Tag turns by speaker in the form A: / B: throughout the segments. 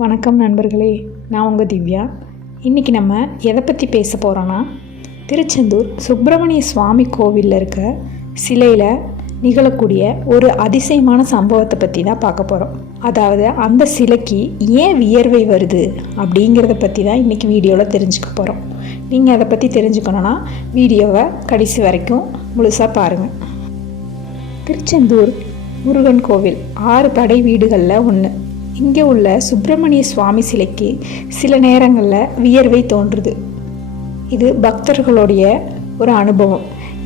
A: வணக்கம் நண்பர்களே நான் உங்கள் திவ்யா. இன்றைக்கி நம்ம எதை பற்றி பேச போகிறோன்னா திருச்செந்தூர் சுப்பிரமணிய சுவாமி கோவிலில் இருக்க சிலையில் நிகழக்கூடிய ஒரு அதிசயமான சம்பவத்தை பற்றி தான் பார்க்க போகிறோம் அதாவது அந்த சிலைக்கு ஏன் வியர்வை வருது அப்படிங்கிறத பற்றி தான் இன்றைக்கி வீடியோவில் தெரிஞ்சுக்க போகிறோம் நீங்கள் அதை பற்றி தெரிஞ்சுக்கணுன்னா வீடியோவை கடைசி வரைக்கும் முழுசாக பாருங்கள் திருச்செந்தூர் முருகன் கோவில் ஆறு படை வீடுகளில் ஒன்று இங்கே உள்ள சுப்பிரமணிய சுவாமி சிலைக்கு சில நேரங்களில் வியர்வை தோன்றுது. இது பக்தர்களுடைய ஒரு அனுபவம்.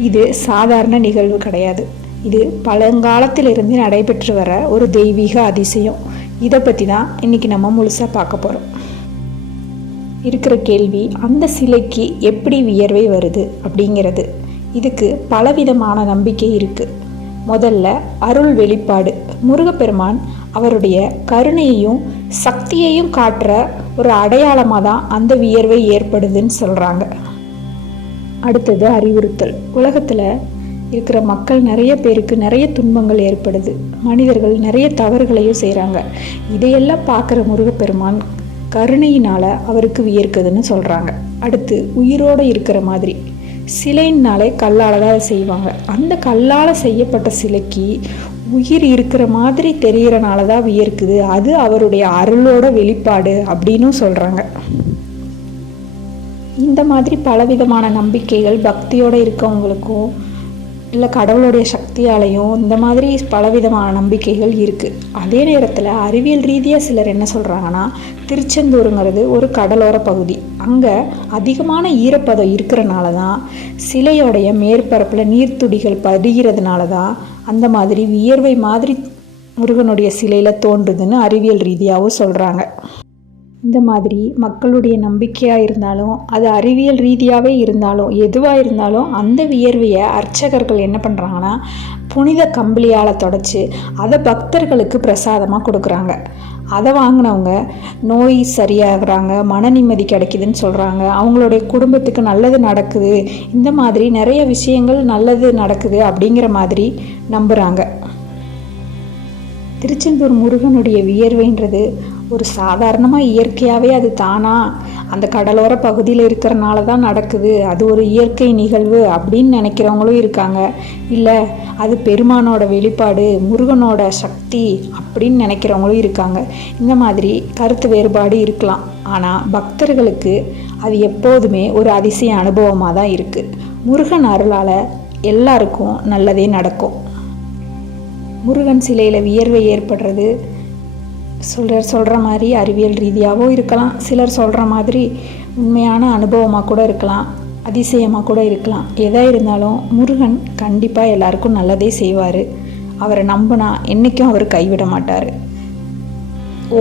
A: இது சாதாரண நிகழ்வு கிடையாது. இது பழங்காலத்திலிருந்து நடைபெற்று வர ஒரு தெய்வீக அதிசயம். இதை பற்றி தான் இன்றைக்கி நம்ம முழுசாக பார்க்க போகிறோம் இருக்கிற கேள்வி அந்த சிலைக்கு எப்படி வியர்வை வருது அப்படிங்கிறது. இதுக்கு பலவிதமான நம்பிக்கை இருக்குது முதல்ல அருள் வெளிப்பாடு. முருகப்பெருமான் அவருடைய கருணையையும் சக்தியையும் காட்டுற ஒரு அடையாளமாக தான் அந்த வியர்வை ஏற்படுதுன்னு சொல்கிறாங்க அடுத்தது அறிவுறுத்தல். உலகத்தில் இருக்கிற மக்கள் நிறைய பேருக்கு நிறைய துன்பங்கள் ஏற்படுது. மனிதர்கள் நிறைய தவறுகளையும் செய்கிறாங்க இதையெல்லாம் பார்க்குற முருகப்பெருமான் கருணையினால் அவருக்கு வியர்க்குதுன்னு சொல்கிறாங்க அடுத்து உயிரோடு இருக்கிற மாதிரி. சிலைன்னாலே கல்லால் தான் செய்வாங்க. அந்த கல்லால் செய்யப்பட்ட சிலைக்கு உயிர் இருக்கிற மாதிரி தெரிகிறனால தான் வியர்க்குது. அது அவருடைய அருளோட வெளிப்பாடு அப்படின்னும் சொல்கிறாங்க இந்த மாதிரி பலவிதமான நம்பிக்கைகள் பக்தியோடு இருக்கவங்களுக்கும் இல்லை கடவுளுடைய சக்தியாலையும் இந்த மாதிரி பலவிதமான நம்பிக்கைகள் இருக்குது அதே நேரத்தில் அறிவியல் ரீதியாக சிலர் என்ன சொல்கிறாங்கன்னா திருச்செந்தூருங்கிறது ஒரு கடலோர பகுதி. அங்கே அதிகமான ஈரப்பதம் இருக்கிறனால தான் சிலையோடைய மேற்பரப்பில் நீர்த்துடிகள் படிகிறதுனால தான் அந்த மாதிரி வியர்வை மாதிரி முருகனுடைய சிலையில் தோன்றுதுன்னு அறிவியல் ரீதியாகவும் சொல்கிறாங்க இந்த மாதிரி மக்களுடைய நம்பிக்கையாக இருந்தாலும் அது அறிவியல் ரீதியாகவே இருந்தாலும் எதுவாக இருந்தாலும் அந்த வியர்வையை அர்ச்சகர்கள் என்ன பண்ணுறாங்கன்னா புனித கம்பளியால் தொடச்சி அதை பக்தர்களுக்கு பிரசாதமாக கொடுக்குறாங்க. அதை வாங்கினவங்க நோய் சரியாகிறாங்க மன நிம்மதி கிடைக்குதுன்னு சொல்கிறாங்க அவங்களுடைய குடும்பத்துக்கு நல்லது நடக்குது. இந்த மாதிரி நிறைய விஷயங்கள் நல்லது நடக்குது அப்படிங்கிற மாதிரி நம்புகிறாங்க திருச்செந்தூர் முருகனுடைய வியர்வைன்றது ஒரு சாதாரணமாக இயற்கையாகவே அது தானாக அந்த கடலோர பகுதியில் இருக்கிறனால தான் நடக்குது. அது ஒரு இயற்கை நிகழ்வு அப்படின்னு நினைக்கிறவங்களும் இருக்காங்க. இல்லை அது பெருமானோட வெளிப்பாடு முருகனோட சக்தி அப்படின்னு நினைக்கிறவங்களும் இருக்காங்க. இந்த மாதிரி கருத்து வேறுபாடு இருக்கலாம். ஆனால் பக்தர்களுக்கு அது எப்போதுமே ஒரு அதிசய அனுபவமாக தான் இருக்குது முருகன் அருளால் எல்லாருக்கும் நல்லதே நடக்கும். முருகன் சிலையில் வியர்வை ஏற்படுறது சிலர் சொல்கிற மாதிரி அறிவியல் ரீதியாகவும் இருக்கலாம். சிலர் சொல்கிற மாதிரி உண்மையான அனுபவமாக கூட இருக்கலாம். அதிசயமாக கூட இருக்கலாம். எதாக இருந்தாலும் முருகன் கண்டிப்பாக எல்லாருக்கும் நல்லதே செய்வார். அவரை நம்பினா என்றைக்கும் அவர் கைவிட மாட்டார்.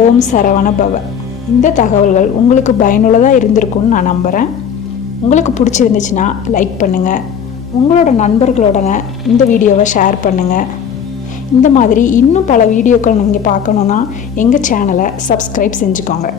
A: ஓம் சரவண பவ. இந்த தகவல்கள் உங்களுக்கு பயனுள்ளதாக இருந்திருக்கும்னு நான் நம்புகிறேன் உங்களுக்கு பிடிச்சிருந்துச்சுன்னா லைக் பண்ணுங்கள் உங்களோட நண்பர்களோட இந்த வீடியோவை ஷேர் பண்ணுங்கள் இந்த மாதிரி இன்னும் பல வீடியோக்கள் நீங்கள் பார்க்கணுன்னா எங்கள் சேனலை சப்ஸ்கிரைப் செஞ்சுக்கோங்க.